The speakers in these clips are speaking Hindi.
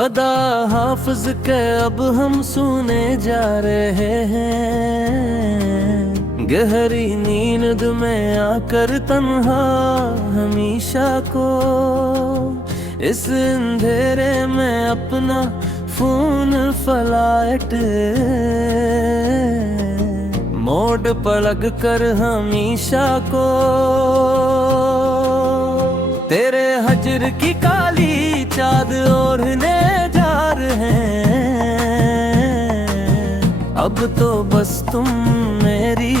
खुदा हाफिज के अब हम सुने जा रहे हैं, गहरी नींद में आकर तन्हा हमेशा को इस अंधेरे में अपना फोन फ्लाइट मोड पलग कर हमेशा को तेरे हजर की काली चाँद ओढ़ने जा रहे हैं। अब तो बस तुम मेरी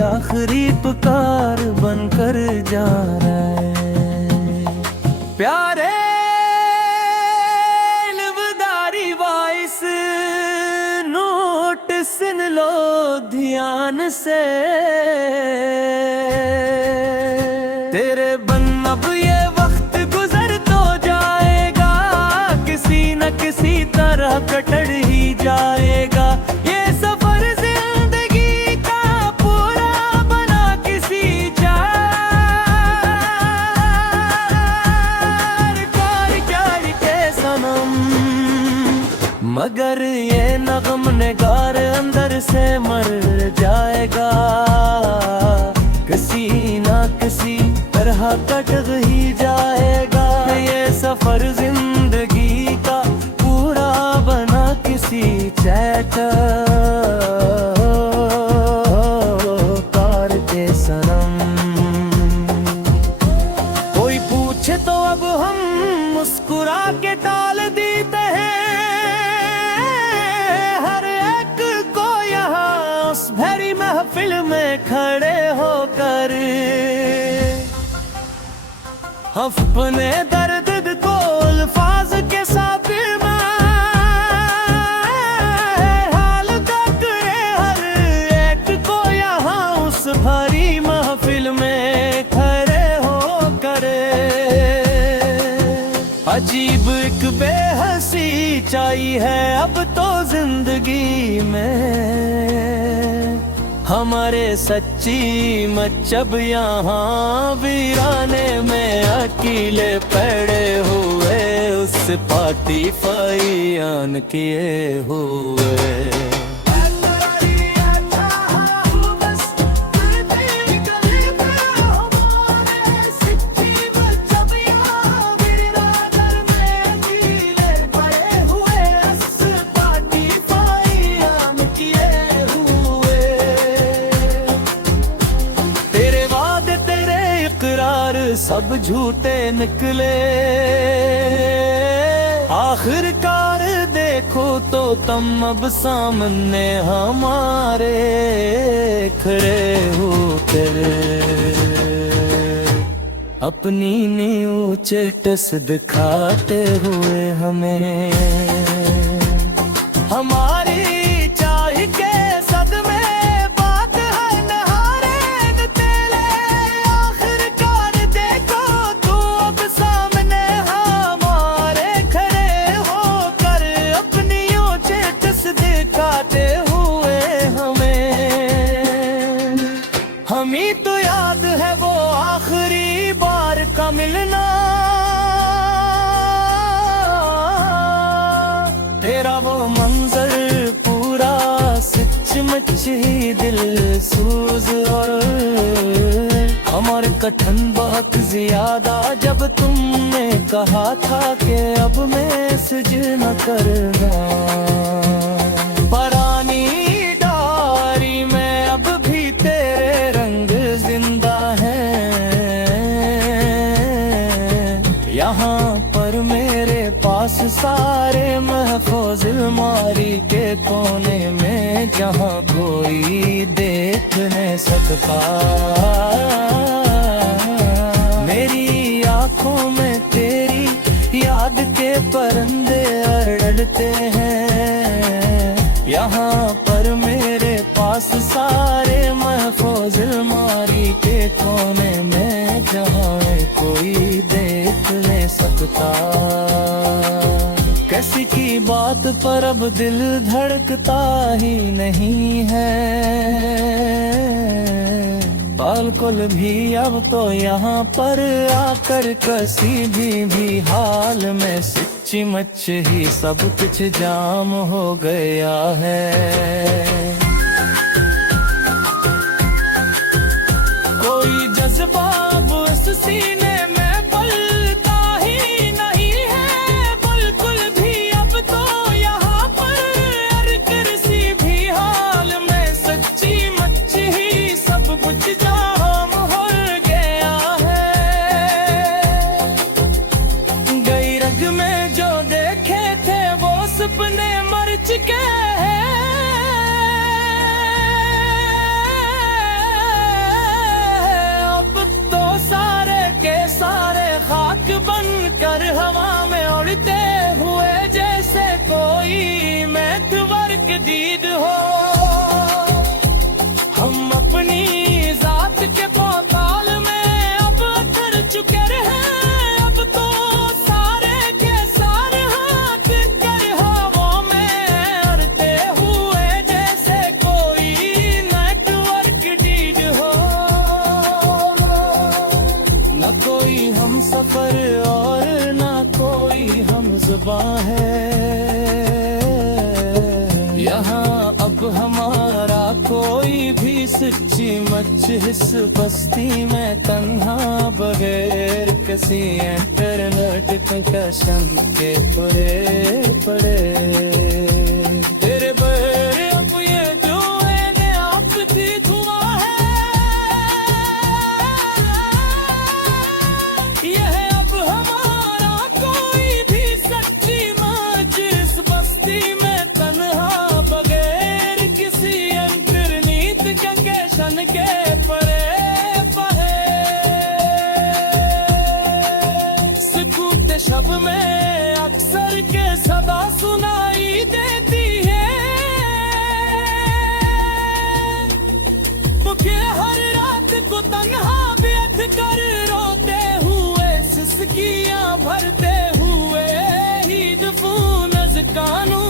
आखिरी पुकार बनकर जा रहे प्यारे। अलविदारी वॉइस नोट सुन लो ध्यान से, तेरे बन अब ये वक्त गुजर तो जाएगा, किसी न किसी तरह कटड़ ही जाएगा। ये सफर जिंदगी का पूरा बना किसी चार कार के सनम, मगर ये नगम निगार अंदर से मर जाएगा, किसी ना किसी तरह कट ही जाएगा। ये सफर जिंदगी का पूरा बना किसी कार के सनम। कोई पूछे तो अब हम मुस्कुरा के टाल देते हैं हर एक को यहाँ उस भरी महफिल में खड़े होकर अपने दर्द को अल्फाज के साथ हाल करे हर एक को यहाँ उस भरी महफिल में खड़े हो करे। अजीब एक बेहसी चाहिए है अब तो जिंदगी में, हमारे सच्ची मच्छब यहाँ वीराने में अकेले पड़े हुए, उस पाती फाइयान किए हुए। सब झूठे निकले आखिरकार, देखो तो तुम अब सामने हमारे खड़े हो तेरे, अपनी नींव चटस दिखाते हुए हमें हमारी चाह के सदमे बात है नहारे तेरे। आखिरकार देखो तू अब सामने हमारे खड़े होकर, अपनी ऊंचे टस दिखाते हुए हमें। हमें तो याद है वो आखिरी बार का मिलना, तेरा वो मंजर पूरा सचमुच ही दिल सूज, और हमारे कठिन बहुत ज्यादा जब तुमने कहा था कि अब मैसेज न करना। पुरानी डायरी में अब भी तेरे रंग जिंदा है, यहाँ पर मेरे पास सारे महफूज अलमारी के कोने में, जहाँ कोई देख नहीं सकता। मेरी आंखों में तेरी याद के परिंदे अड़ते हैं, यहाँ पर मेरे पास सारे महफूज अलमारी के कोने में, जहाँ कोई देख नहीं सकता। कैसी की बात पर अब दिल धड़कता ही नहीं है, बिल्कुल भी अब तो यहाँ पर आकर किसी भी हाल में सच्ची सच्ची मच ही सब कुछ जाम हो गया है। कोई जज्बा अब इस सीने में पलता ही नहीं है बिल्कुल भी अब तो यहाँ पर। हर किसी भी हाल में सच्ची मच ही सब कुछ जाम हो गया है। गई रग में जो देखे थे वो सपने मर चुके हैं। खाक बनकर हवा में उड़ते हुए जैसे कोई नेटवर्क दीद हो। हम अपनी जात के पाताल में अब उतर चुके हैं। अब तो सारे के सारे हाथ कर हवा में उड़ते हुए जैसे कोई नेटवर्क दीद हो। न कोई हम सफर और ना कोई हम ज़ुबां है। यहाँ अब हमारा कोई भी सच्ची मच इस बस्ती में तन्हा बगैर किसी इंटरनेट कनेक्शन के पड़े तेरे बगैर अब ये जो है ने आप थी धुआं है। यह अब हमारा कोई भी सच्ची मच इस बस्ती में तन्हा बगैर किसी इंटरनेट कनेक्शन के पड़े सुकूत शब में अक्सर के सदा सुनाई देती है। मुझे हर रात को तन्हा बैठ कर रोते हुए सिसकियां भरते हुए ही दफून कानून